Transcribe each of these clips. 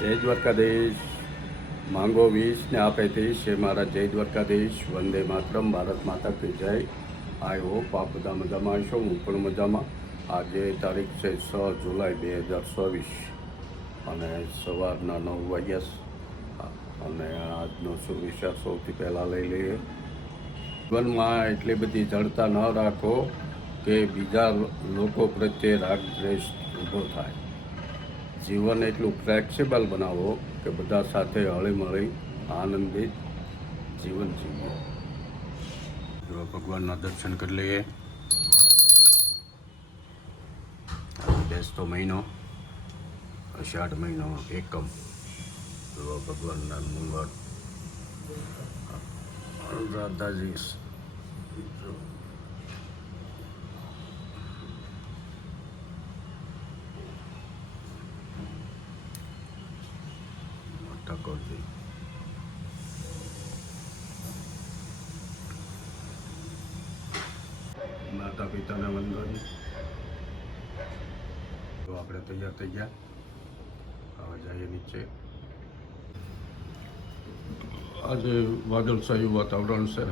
જય દ્વારકાધીશ. માંગો 20 ને આપે 30 એ મારા જય દ્વારકાધીશ. વંદે માતરમ. ભારત માતા કી જય. આઈ હોપ આપ બધા મજામાં હશો. હું પણ મજામાં. આજે તારીખ છે 6 જુલાઈ 2024 અને સવારના 9 વાગ્યા. અને આજનો સુવિચાર સૌથી પહેલાં લઈ લઈએ. જીવનમાં એટલી બધી જડતા ન રાખો કે બીજા લોકો પ્રત્યે રાગ દ્વેષ ઊભો થાય. જીવન એટલું ફ્લેક્સિબલ બનાવો કે બધા સાથે હળીમળી આનંદિત જીવન જીવીએ. જો ભગવાનના દર્શન કરી લઈએ. બેસતો મહિનો, અષાઢ મહિનો એકમ. જો ભગવાનના મંગળ રાધાજી. ઠાકોરજી માતા પિતાને વંદન. તો આપણે તૈયાર થઈ ગયા. હવે જઈએ નીચે. આજે વાદળછાયું વાતાવરણ છે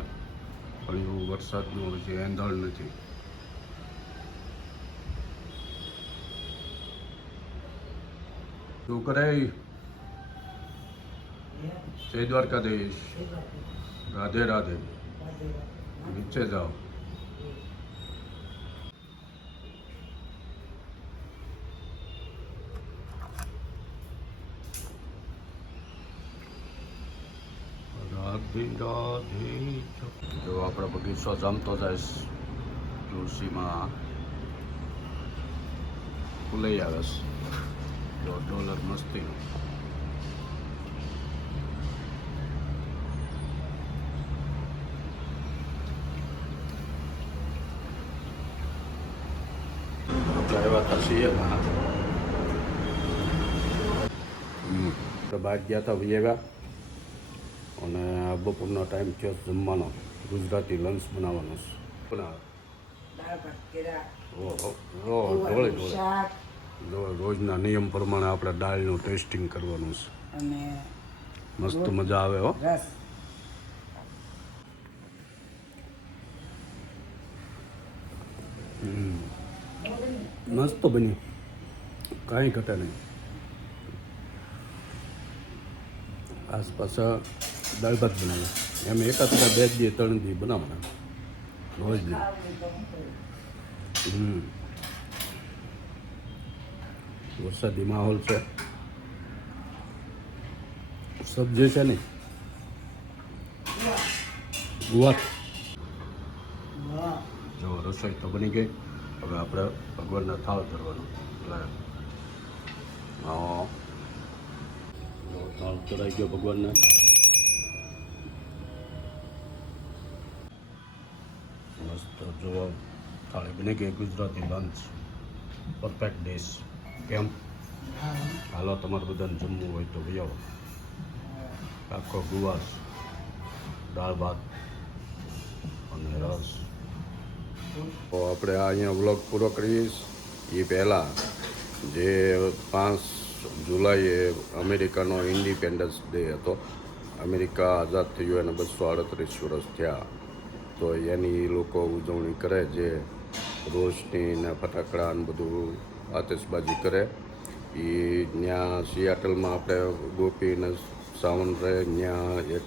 પણ એવું વરસાદનું હજી એંધાણ નથી. શું કરે? જય દ્વારકાધીશ. રાધે રાધે. નીચે જાઓ. રાધે રાધે. જો આપણો બગીચો જામતો જાય. તુલસીમાં ફૂલાઈ આવે છે. જો ડોલર મસ્તી. આવ્યા હતા છીએ તો બહાર ગયા હતા વિયેગા અને બપોરનો ટાઈમ થયો જમવાનો. ગુજરાતી લંચ બનાવવાનો છે. રોજના નિયમ પ્રમાણે આપણે દાળનું ટેસ્ટિંગ કરવાનું છે. મસ્ત મજા આવે હો. મસ્ત બની, કાંઈ ઘટે નહીં. આસપાસ દાળ ભાત બનાવે એમ એકાદ 2 દી 3 દી બનાવવાના રોજ નહીં. વરસાદી માહોલ છે. સબ્જી છે ને ગુવાર. જો રસોઈ તો બની ગઈ. હવે આપણે ભગવાનના થાળ ધરવાનો. એટલે થાળ ચડાઈ ગયો ભગવાનને. મસ્ત જો થાળી બની ગઈ. Gujarati lunch perfect dish. કેમ હાલો તમારે બધાને જમવું હોય તો ભાઈ આવો. આખો ગુવાર, દાળ ભાત અને રસ. તો આપણે અહીંયા વ્લોગ પૂરો કરીશ. એ પહેલાં જે 5 જુલાઈએ અમેરિકાનો ઇન્ડિપેન્ડન્સ ડે હતો. અમેરિકા આઝાદ થયું એને 238 વર્ષ થયા. તો એની લોકો ઉજવણી કરે. જે રોશની ને ફટાકડા ને બધું આતશબાજી કરે. એ ત્યાં સિયાટલમાં આપણે ગોપી ને સાવન રહે ત્યાં એક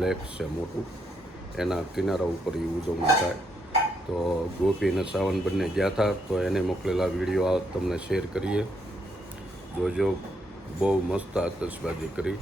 લેક છે મોટું. એના કિનારા ઉપર એ ઉજવણી થાય. તો ગોપી અને સાવન બંને ગયા હતા. તો એને મોકલેલા વિડીયો તમને શેર કરીએ. જોજો. બહુ મસ્ત આતશબાજી કરી.